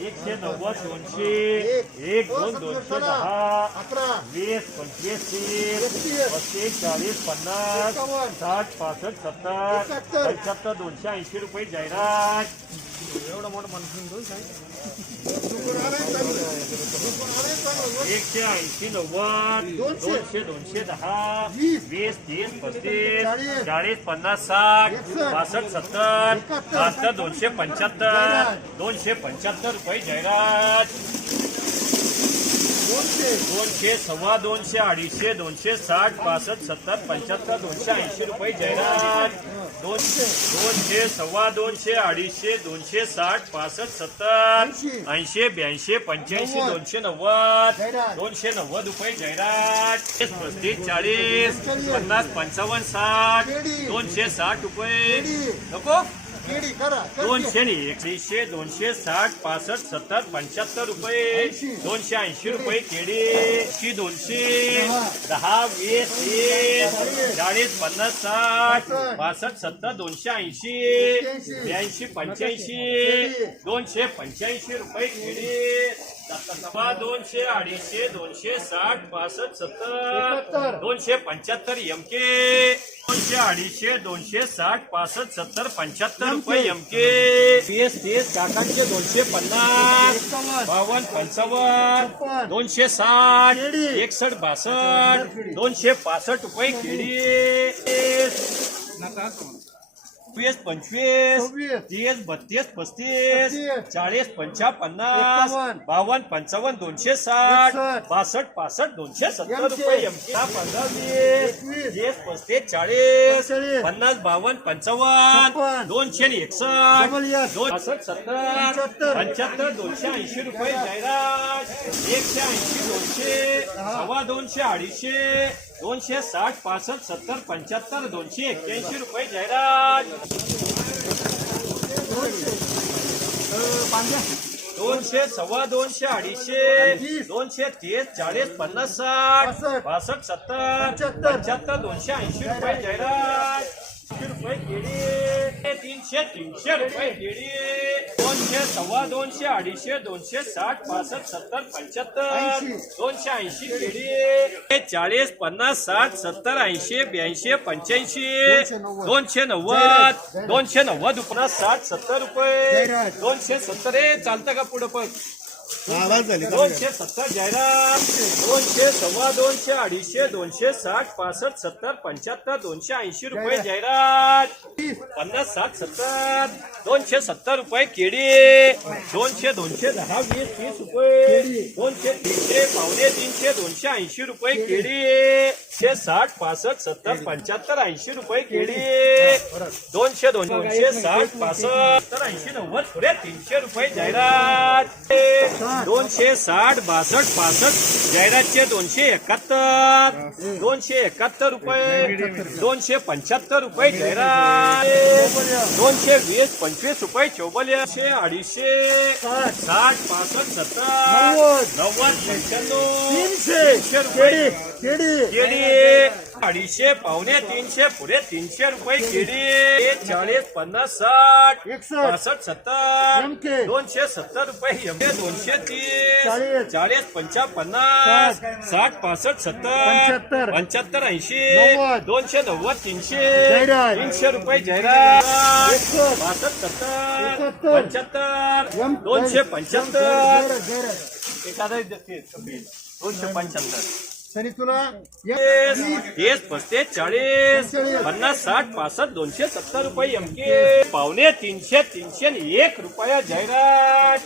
एकशे नव्वद दोनशे एक दोन दोनशे दहा वीस पंचवीस तीस पस्तीस चाळीस पन्नास साठ पासष्ट सत्तर पंच्याहत्तर दोनशे ऐंशी रुपये जाहिरात. एवढं मोठं एकशे ऐंशी नव्वद दोनशे. दोनशे दहा वीस. तीस पस्तीस चाळीस. पन्नास साठ पासष्ट सत्तर बहात्तर दोनशे पंच्याहत्तर दोनशे पंच्याहत्तर रुपये जाहिरात दोनशे सव्वा दोनशे अडीचशे दोनशे साठ पासष्ट सत्तर पंच्याहत्तर दोनशे ऐंशी रुपये जाहिरात दोनशे दोनशे सव्वा दोनशे अडीचशे दोनशे साठ पासष्ट सत्तर ऐंशी ब्याऐंशी पंच्याऐंशी दोनशे नव्वद. दोनशे नव्वद रुपये जाहिरात पस्तीस चाळीस पन्नास पंचावन्न साठ. दोनशे साठ रुपये. नको? दोनशे एकशे दोनशे साठ पासष्ट सत्तर पंच्याहत्तर रुपये. दोनशे ऐंशी रुपये केळी दोनशे. दहा वीस तीस चाळीस पन्नास साठ पासष्ट सत्तर दोनशे ऐंशी. ब्याऐंशी पंच्याऐंशी. दोनशे पंच्याऐंशी रुपये केळी सव्वा दोनशे अडीचशे दोनशे साठ पासष्ट सत्तर. दोनशे पंच्याहत्तर एम के. दोनशे अडीचशे दोनशे साठ पासष्ट सत्तर पंच्याहत्तर रुपये एम के तीस तीस काकांचे दोनशे पन्नास बावन्न पंचावन्न दोनशे साठ एकसष्ट बासष्ट दोनशे पासष्ट रुपये केळी वीस पंचवीस तीस बत्तीस पस्तीस चाळीस पंचा पन्नास बावन्न पंचावन्न दोनशे साठ बासष्ट पासष्ट दोनशे सत्तर रुपये पंधरा वीस वीस पस्तीस चाळीस पन्नास बावन्न पंचावन्न दोनशे एकसष्ट दोन सत्तर पंच्याहत्तर. दोनशे ऐंशी रुपये जाहिरात एकशे ऐंशी दोनशे सव्वा दोनशे अडीचशे दोनशे साठ पासष्ट सत्तर पंच्याहत्तर दोनशे एक्क्याऐंशी रुपये जाहिरात. दोनशे सव्वा दोनशे अडीचशे दोनशे तीस चाळीस पन्नास साठ पासष्ट सत्तर पंच्याहत्तर. दोनशे ऐंशी रुपये जाहिरात. ऐंशी रुपये केळी तीनशे तीनशे रुपये केळी दोनशे सव्वा दोनशे अडीचशे दोनशे साठ पासष्ट सत्तर पंच्याहत्तर. दोनशे ऐंशी केळी चाळीस पन्नास साठ सत्तर ऐंशी ब्याऐंशी पंच्याऐंशी. दोनशे नव्वद. दोनशे नव्वद. रुपये साठ सत्तर रुपये. दोनशे सत्तर हे चालतं का पुढं पण? दोनशे सत्तर जाहिरात दोनशे सव्वा दोनशे अडीचशे दोनशे साठ पासष्ट सत्तर पंच्याहत्तर दोनशे ऐंशी रुपये जाहिरात पन्नास साठ सत्तर. दोनशे सत्तर रुपये केळी दोनशे दोनशे दहा वीस तीस रुपये. दोनशे तीनशे पावणे तीनशे दोनशे ऐंशी रुपये केळी एकशे साठ पासष्ट सत्तर पंच्याहत्तर ऐंशी रुपये केळी. दोनशे दोन दोनशे साठ पासष्ट ऐंशी नव्वद पुढे तीनशे रुपये जाहिरात. दोनशे साठ बासष्ट पासष्ट जाहिरातचे दोनशे एकाहत्तर. दोनशे एकाहत्तर रुपये. दोनशे पंच्याहत्तर रुपये जाहिरात. दोनशे वीस पंचवीस रुपये चौबलीशे अडीचशे. साठ. पासष्ट सत्तर. नव्वद. पंच्याण्णव. तीनशे. रुपये. केळी अडीचशे पावणे तीनशे पुढे तीनशे रुपये केळी चाळीस पन्नास साठ पासष्ट सत्तर दोनशे सत्तर रुपये एमके दोनशे तीस चाळीस. पंचा पन्नास साठ. पासष्ट सत्तर पंच्याहत्तर. ऐंशी दोनशे नव्वद तीनशे तीनशे रुपये जाहिरात पासष्ट सत्तर पंच्याहत्तर दोनशे पंच्याहत्तर. एखादा दोनशे पंच्याहत्तर. तरी तुला तीस पस्तीस चाळीस पन्नास साठ पासष्ट दोनशे सत्तर रुपये एमके पावणे तीनशे तीनशे एक रुपया जाहिरात.